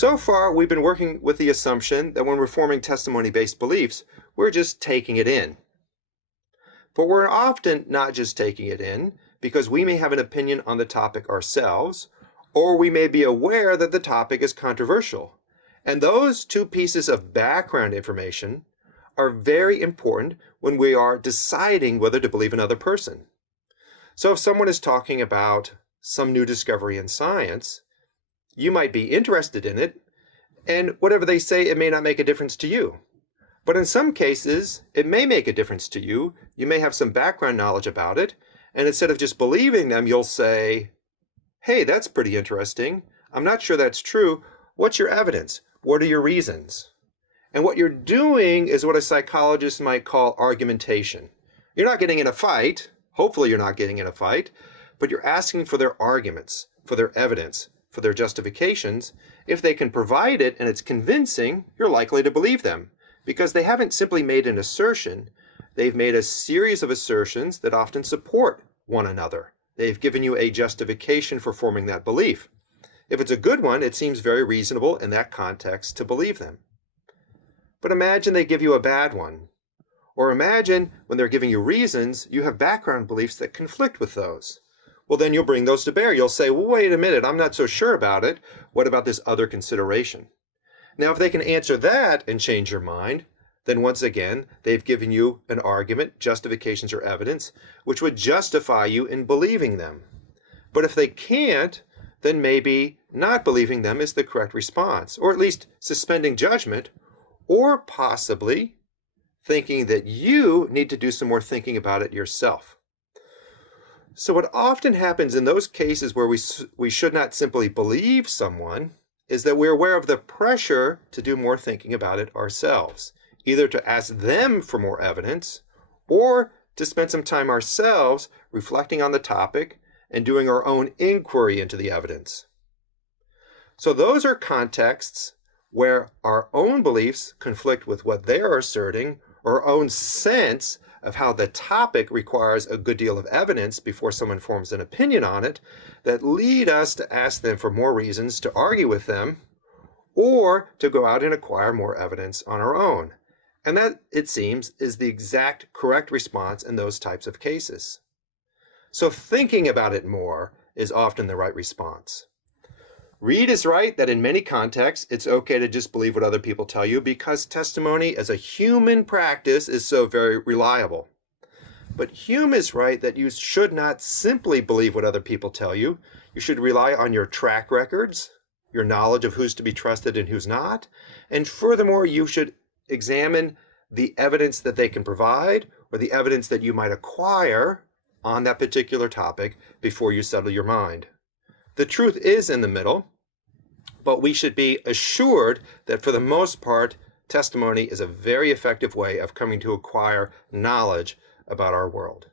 So far, we've been working with the assumption that when we're forming testimony-based beliefs, we're just taking it in. But we're often not just taking it in, because we may have an opinion on the topic ourselves, or we may be aware that the topic is controversial. And those two pieces of background information are very important when we are deciding whether to believe another person. So if someone is talking about some new discovery in science, you might be interested in it, and whatever they say, it may not make a difference to you. But in some cases, it may make a difference to you. You may have some background knowledge about it, and instead of just believing them, you'll say, hey, that's pretty interesting. I'm not sure that's true. What's your evidence? What are your reasons? And what you're doing is what a psychologist might call argumentation. You're not getting in a fight. Hopefully you're not getting in a fight, but you're asking for their arguments, for their evidence, for their justifications. If they can provide it and it's convincing, you're likely to believe them, because they haven't simply made an assertion. They've made a series of assertions that often support one another. They've given you a justification for forming that belief. If it's a good one, it seems very reasonable in that context to believe them. But imagine they give you a bad one. Or imagine when they're giving you reasons, you have background beliefs that conflict with those. Well, then you'll bring those to bear. You'll say, well, wait a minute, I'm not so sure about it. What about this other consideration? Now, if they can answer that and change your mind, then once again, they've given you an argument, justifications, or evidence, which would justify you in believing them. But if they can't, then maybe not believing them is the correct response, or at least suspending judgment, or possibly thinking that you need to do some more thinking about it yourself. So what often happens in those cases where we should not simply believe someone is that we're aware of the pressure to do more thinking about it ourselves, either to ask them for more evidence or to spend some time ourselves reflecting on the topic and doing our own inquiry into the evidence. So those are contexts where our own beliefs conflict with what they are asserting, or our own sense of how the topic requires a good deal of evidence before someone forms an opinion on it, that lead us to ask them for more reasons to argue with them, or to go out and acquire more evidence on our own. And that, it seems, is the exact correct response in those types of cases. So thinking about it more is often the right response. Reed is right that in many contexts, it's okay to just believe what other people tell you because testimony as a human practice is so very reliable. But Hume is right that you should not simply believe what other people tell you. You should rely on your track records, your knowledge of who's to be trusted and who's not. And furthermore, you should examine the evidence that they can provide or the evidence that you might acquire on that particular topic before you settle your mind. The truth is in the middle, but we should be assured that for the most part, testimony is a very effective way of coming to acquire knowledge about our world.